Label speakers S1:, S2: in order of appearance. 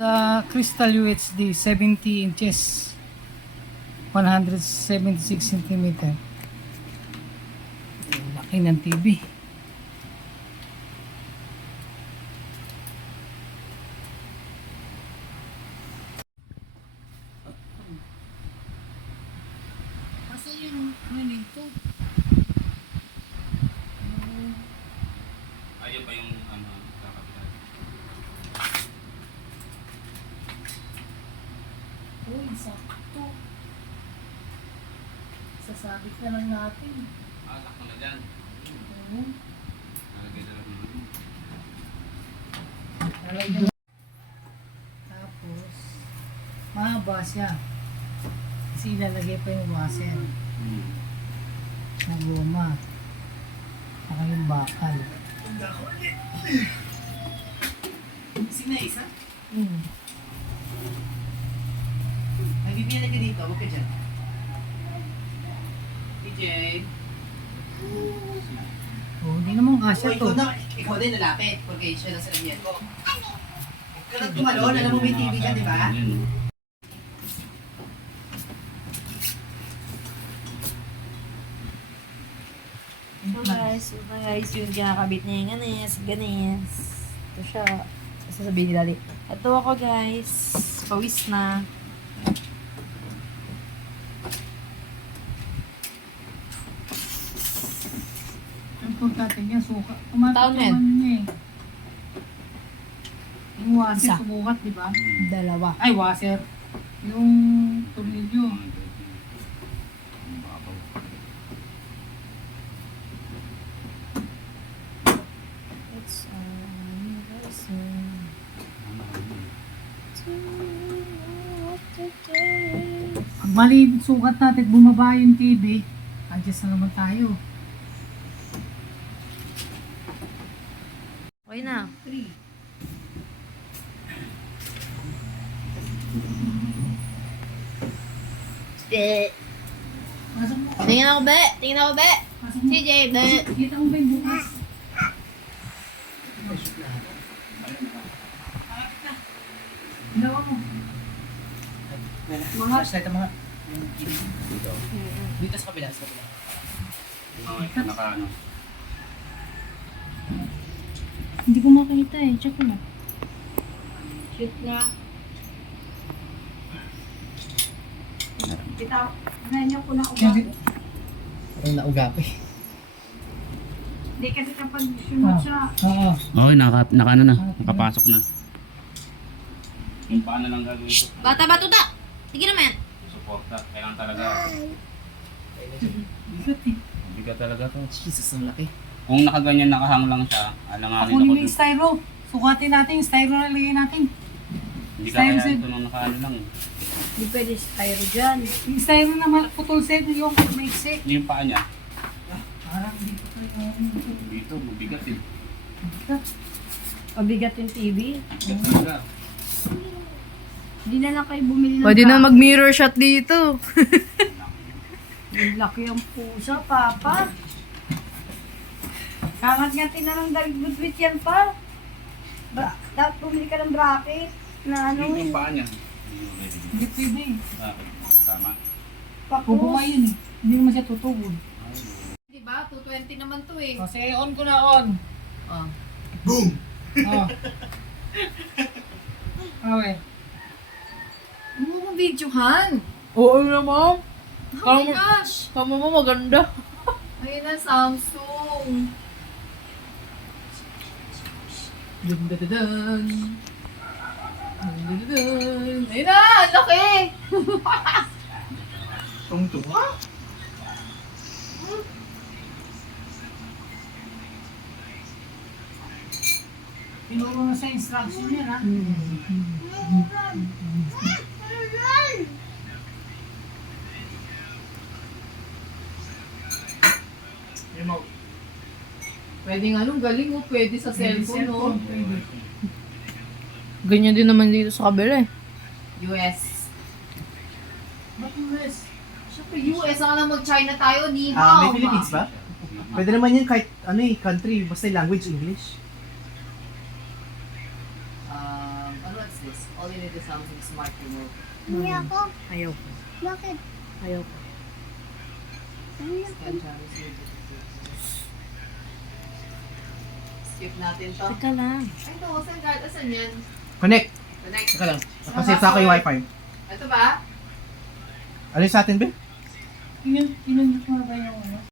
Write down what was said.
S1: Crystal UHD 70 inches 176 cm. Laki ng TV. Kasi yung nito.
S2: Ayun ba yung kakabilan?
S1: Uy, sakto. Sasabit na lang natin.
S2: Sakto na dyan.
S1: Oo.
S2: Nalagay na lang dito.
S1: Lalagyan na. Tapos, mahaba siya. Kasi ilalagay pa yung washer. Na goma. Saka yung bakal.
S3: Sing na isa?
S1: Hmm.
S3: Nagbibigyan ka dito, huwag ka dyan. DJ.
S1: Oh, hindi naman kasya to.
S3: Ikaw din nalapit, porque siya lang sa lamyan ko. Kaya tumalon, alam mo may TV dyan, di ba?
S4: So guys, yung kinakabit niya yung ganes. Ito siya. Sasabihin ni Dali. Ito ako guys. Pawis na.
S1: Importante niya, suka.
S4: Taon yan?
S1: Niya eh. Yung washer,
S4: Isa.
S1: subukat, di ba?
S4: Dalawa.
S1: Ay, washer. Yung tornilyo.
S4: It's anniversary.
S1: Pag mali yung sukat natin, bumaba yung TV, adjust na naman tayo.
S4: Okay na.
S1: 3.
S4: Be.
S1: Pasok mo.
S4: Tingnan ako, be. Tingnan ako, be.
S1: Pasok mo.
S4: CJ, be.
S1: Kita mo ba yung bukas? Ginawa mo.
S3: Flashlight ang mga...
S2: Dito.
S3: Dito sa kabila, sa kabila.
S2: Mga naka
S4: Hindi ko makita eh. Check mo na.
S1: Shoot na. Kita, ganyan ko na ugat.
S3: Parang naugap eh.
S1: Hindi kasi kapag sunod siya. Oo.
S2: Okay, naka na. Nakapasok na. Yung paano lang gagawin ito?
S4: Bata, batuta! Tigil naman.
S2: Suporta. Kailangan talaga.
S1: Bigat eh.
S2: Bigat talaga to.
S3: Jesus, ang laki.
S2: Kung nakaganyan, nakahang lang siya, alanganin
S1: Kunin mo
S2: ako
S1: yung
S2: dun.
S1: styro. Sukatin natin yung styro na lagay natin.
S2: Hindi
S1: Styro
S2: kaya
S1: set.
S2: ito nung nakaano lang.
S4: Hindi pwede styro dyan.
S1: Yung styro na putol set yung maiksi.
S2: Yung paa niya.
S1: Parang dito ko yung
S2: Dito, mabigat eh.
S1: bigat.
S4: Pabigat yung TV.
S2: Bigat talaga.
S4: Hindi na lang kayo bumili ng
S5: Pwede na mag-mirror shot dito.
S4: Yung laki ang pusa, papa. Kangat-ngatin na lang dahil budwit yan pa. Dapat bumili ka ng bracket na ano.
S2: Yung paa niya.
S1: Hindi pwede.
S2: Bakit? Tama.
S1: Kubo nga yun eh. Hindi naman siya tutugod.
S4: Diba? 220 naman to eh.
S1: Kasi on ko na on.
S4: Oh.
S3: Boom!
S1: Oh. Okay.
S4: Ano mo videohan?
S5: Oo naman.
S4: Oh my gosh!
S5: Kama mo maganda.
S4: Ayun na, Samsung.
S1: Dun, dun, dun, dun. Dun, dun, dun, dun.
S4: Ayun na, ang laki!
S3: Tungtunga?
S1: Tinuro na sa instruction yan ha.
S3: Remote.
S4: Pwede nga nung galing mo, pwede sa cellphone, no?
S1: Pwede.
S5: Ganyan din naman dito sa kabila eh.
S4: US.
S1: Ba't US?
S4: Siyempre, US. Saka lang mag-China tayo, ni
S3: May Philippines ba? Pwede naman yan kahit ano eh, country, basta yung language English.
S4: What's this?
S3: All you need is something smart remote.
S4: Ayaw ko.
S6: Bakit?
S4: Ayaw ko.
S3: Scan channels with skip natin to.
S4: Teka lang.
S3: Ay, ito. Saan ka? Asan yan?
S7: Connect.
S3: Connect.
S7: Teka lang. Napasave sa ako yung wifi.
S3: Ito ba?
S7: Alin sa atin, be?
S1: Pinundot mo na ba yung ano?